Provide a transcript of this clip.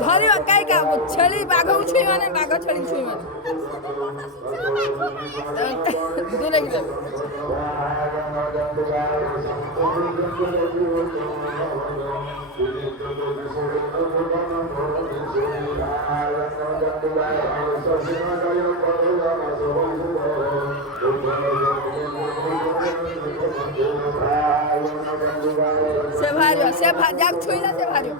ଧରିବ କାଇ କାହାକୁ ଛେଳି ବାଘକୁ ଛୁଇଁ ମାନେ ବାଘ ଛେଳି ଛୁଇଁ ମାନେ ଦୂରେଇକି ଦେବେ। ସେ ବାହାରିବ ସେ ଯାକୁ ଛୁଇଁଲା ସେ ବାହାରିବ।